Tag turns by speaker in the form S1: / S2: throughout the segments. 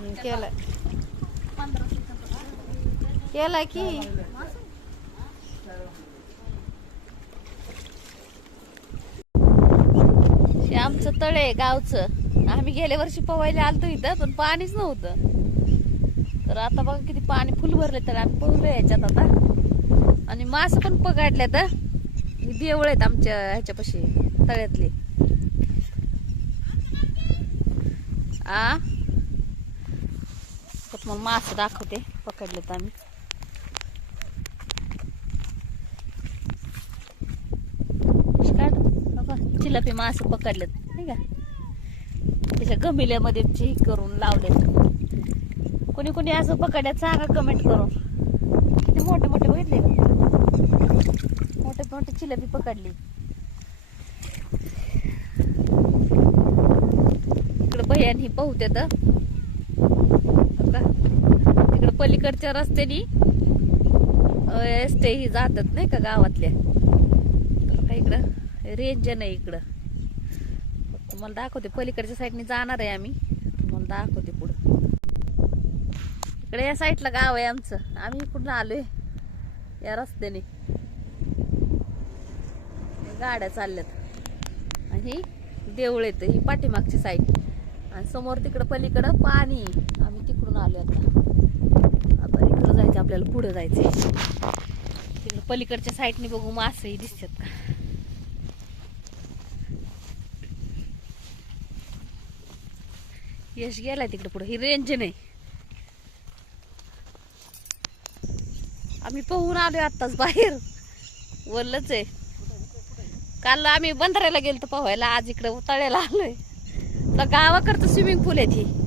S1: केलं केलाय. केलाय की. आमचं तळ आहे गावचं. आम्ही गेल्या वर्षी पवायला आलतो इथं पण पाणीच नव्हतं. तर आता बघा किती पाणी फुल भरले तर आम्ही पोहलो याच्यात आता. आणि मास पण पकडले तर देवळ आहेत आमच्या ह्याच्यापाशी तळ्यातले. आ? तुम्हाला मग मास दाखवते. पकडलेत आम्ही. काढ चिलापी मास पकडलेत. नाही का? त्याच्या गमिल्यामध्ये हे करून लावलेत. कोणी कोणी असं पकडल्यात सांगा कमेंट करून. किती मोठे मोठे बघितले का? मोठे मोठे चिलापी पकडली. इकडे भयान ही पाहते तर तिकडे पलीकडच्या रस्त्यानी एसटे ही जातात नाही का गावातल्या? तर का इकडं रेंज नाही इकडं. तुम्हाला दाखवते पलीकडच्या साईडने जाणार आहे आम्ही. तुम्हाला दाखवते पुढं. इकडे या साईडला गाव आहे आमचं. आम्ही इकडून आलोय या रस्त्याने. गाड्या चालल्यात. आणि ही देऊळ येतं ही पाठीमागची साईड आणि समोर तिकडं पलीकडं पाणी. आम्ही तिकडून आलो आता आता. आपल्याला पुढं जायचंय. तिकडं पलीकडच्या साईडने बघू मासही दिसतात का? यश गेलाय तिकडं पुढं. ही रेंज नाही आम्ही पोहून आलोय आत्ताच बाहेर. वरलंच आहे. काल आम्ही बंधाऱ्याला गेलो पोहायला. आज इकडे तळ्याला आलोय. तर गावाकडचं स्विमिंग पूल आहे ती.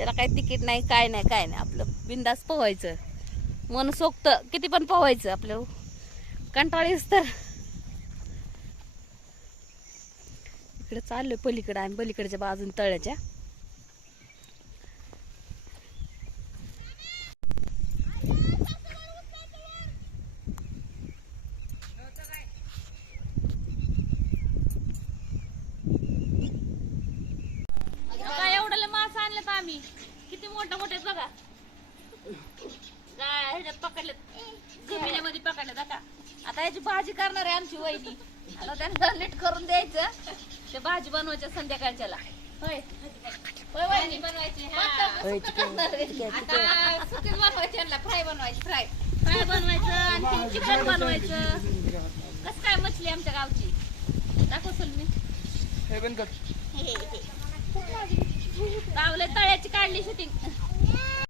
S1: त्याला काही तिकीट नाही काय नाही काय नाही. आपलं बिंदास पोहायचं. मन सोक्त. किती पण पोहायचं आपलं कंटाळीस तर. इकडे चाललोय पलीकडे आम्ही. पलीकडच्या बाजून तळ्याच्या काय एवढ्याला मास आणलेत आम्ही. किती मोठा मोठे बघा. ह्याच्यात पकडलेत जमिनीमध्ये पकडलेत आता. आता याची भाजी करणार आहे आमची वहिनी. आता त्यांना नीट करून द्यायचं. ते भाजी बनवायच्या संध्याकाळच्याला. होय. होय वहिनी. बनवायची आता सुकीच बनवायची यांना. फ्राय बनवायची फ्राय. फ्राय बनवायचं आणि चिकन बनवायचं. कसं काय मछली आमच्या गावची? दाखव मी.
S2: हे कर.
S1: लावले तळ्याची काढली शूटिंग